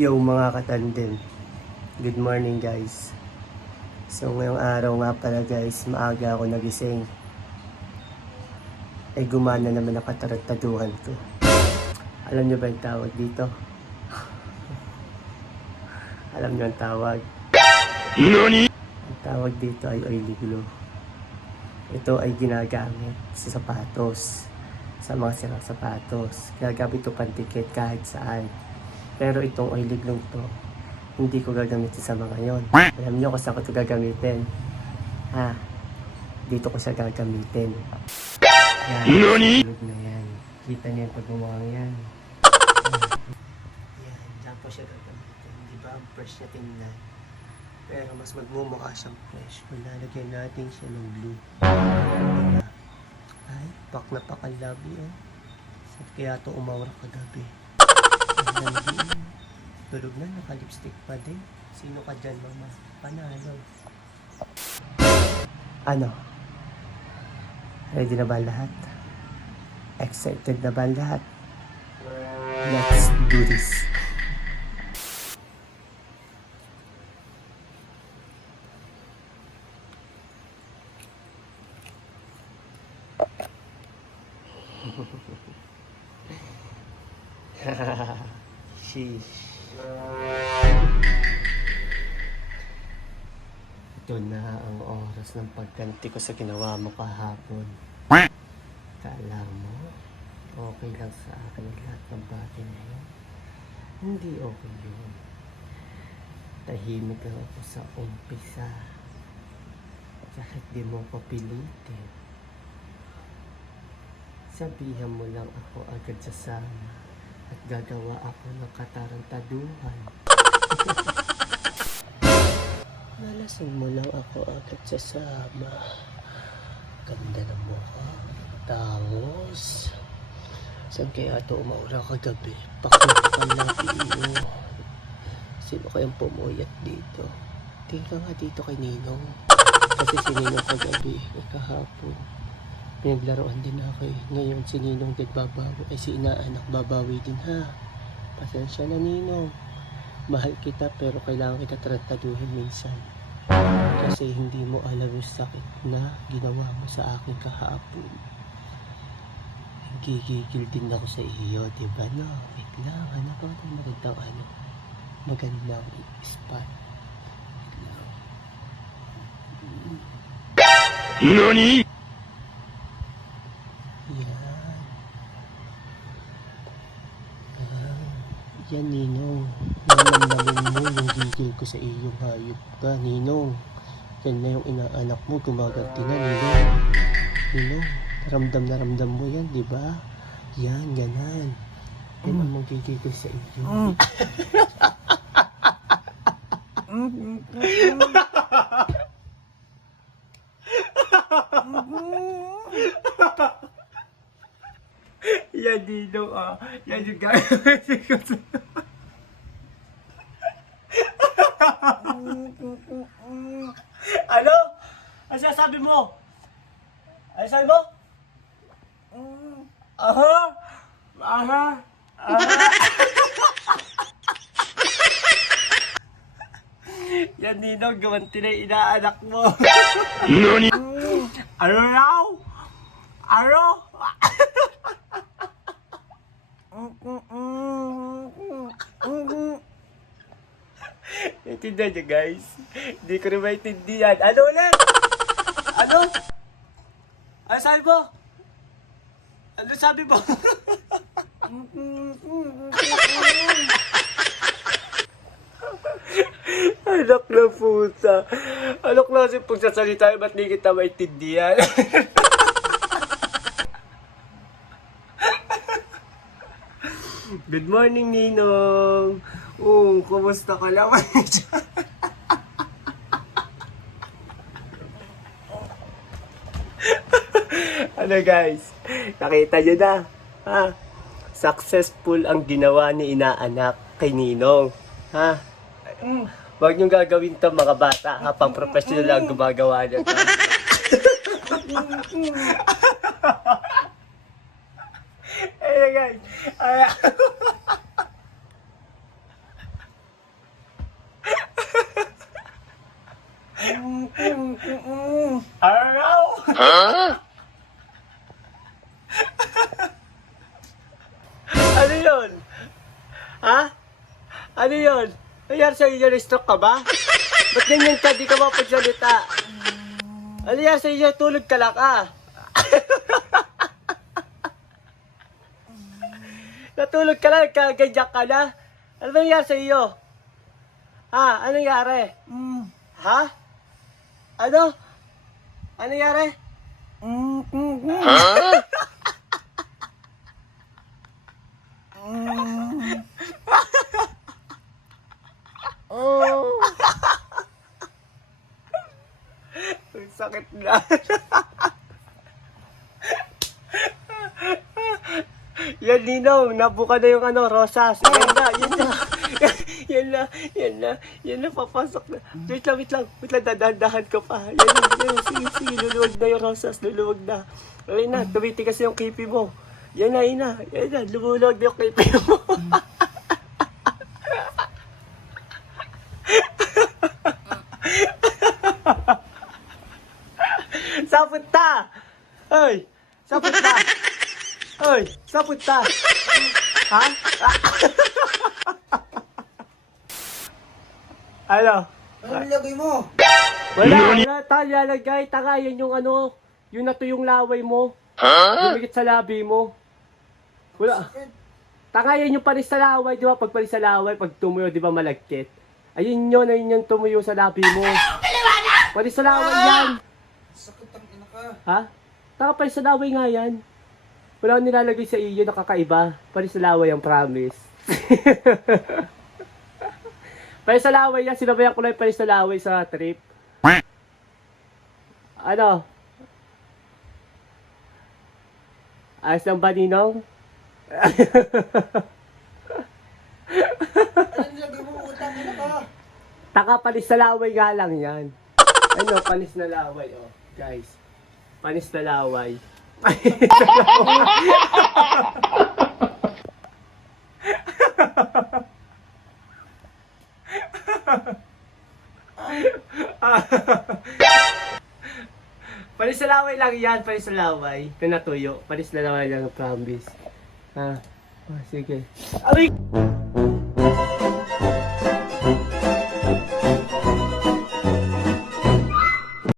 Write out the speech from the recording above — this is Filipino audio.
Yo mga katandem, good morning guys. So ngayong araw nga pala guys, maaga ako nagising. Ay gumana naman ang katarataduhan ko. Alam nyo ba yung tawag dito? Alam nyo ang tawag? NANI? Ang tawag dito ay oily glue. Ito ay ginagamit sa sapatos, sa mga sirang sapatos. Ginagamit ito pantikit kahit saan. Pero itong oily glue to, hindi ko gagamitin sa mga yon. Alam nyo kung saan ko ito gagamitin? Dito ko siya gagamitin. Yan, NANI? Na yan. Kita niyo yung pagmumukhang yan. Yan, dyan po siya gagamitin. Di ba ang fresh na tingnan? Pero mas magmumukha siyang fresh kung lalagyan natin siya ng glue. Diba? Ay, pak na pak ang labi oh. Kaya ito umawra kagabi. Tulog na, naka-lipstick pa din. Sino ka dyan, mama? Panalo. Ano? Ready na ba lahat? Excited na ba lahat? Let's do this. Sheesh. Ito na ang oras ng pagganti ko sa ginawa mo kahapon. Kala mo, okay lang sa akin lahat ng bagay na yun? Hindi okay yun. Tahimik lang ako sa umpisa. Kahit di mo ko pilitin. Sabihan mo lang ako agad sasama at gagawa ako ng katarantaduhan. Nalasing mo lang ako agad sasama. Ganda ng mukha. Tangos. Saan kaya ito umaura kagabi? Pakulakan natin iyo. Sino kayang pumuyat dito? Tingin ka nga dito kay Ninong. Kasi si Ninong kagabi, kahapon. Pinaglaruan din ako eh. Ngayon si Ninong nagbabawi. Ay si inaanak babawi din ha. Pasensya na Ninong. Mahal kita pero kailangan kita trataduhin minsan. Kasi hindi mo alam yung sakit na ginawa mo sa akin kahapon. Gigigil din ako sa iyo, diba no? Wait lang, hanap ako ng magandang spot. NANI? Yan Ninong, naman mo yung gigil ko sa iyong hayop ka Ninong. Yan na yung inaanak mo, gumaganti na Ninong. Ninong, na ramdam mo yan, di ba? Yan, ganan. Yan ang magigigil sa iyo. Yan Ninong yan yung gagawin ko sa ano? Ano sabi mo? Ano sabi mo? Yan Ninong, gumanti na yung inaanak mo. NANI? Ano raw? Ano? Intindihan nyo guys? Hindi ko rin maintindihan. Ano ulit? Ano? Ano sabi mo? Ano sabi mo? Anak na puta. Ano klase pagsasalita ba't di kita maintindihan? Good morning, Ninong. Kumusta ka naman? Ano guys? Nakita nyo na. Successful ang ginawa ni inaanak kay Ninong. Huwag nyo gagawin to mga bata. Pang professional lang gumagawa nyo. Ayun guys. Ano yun? Nangyari sa'yo yun? Stroke ka ba? Ba't ganyan ka? Di ka mapagsalita. Ano yan sa'yo? Tulog ka lang Natulog ka lang, kaganyan ka na. Ano nangyari sa iyo? Ha? Ano nangyari? Ha? Ano? Ano nangyari? Ha? Ang sakit na. Yan, Ninong, nabuka na yung rosas. Yan na, papasok na. Wait lang, dadahan ko pa. Sige, luluwag na yung rosas, luluwag na. Ayun na, tumiti kasi yung kipi mo. Yan na, lumuluwag na yung kipi mo. Sapot ta! Ay, sapot ta! Oy, sapot ta. Ha? Ano? Ano nilagay mo? Wala. Lalagay. Taka, yan yung yung natuyong laway mo. Lumikit sa labi mo. Wala. Taka, yan yung panis sa laway, di ba? Pag panis sa laway, pag tumuyo, di ba malagkit? Ayun yung tumuyo sa labi mo. Panis sa laway yan. Sakit ang ina ka. Ha? Taka, panis sa laway nga yan. Wala akong nilalagay sa iyo, nakakaiba. Panis sa laway ang promise. Panis sa laway yan, sinabayan ko lang yung panis sa laway sa trip. Ano? Ayos lang ba, Ninong? Ano nilagay mo? Utang ina ka. Taka, panis sa laway nga lang yan. Ano, panis na laway, oh. Guys, panis na laway. Panis na laway lang yan, panis na laway. Pinatuyo, panis na laway lang, promise. Sige. Aray!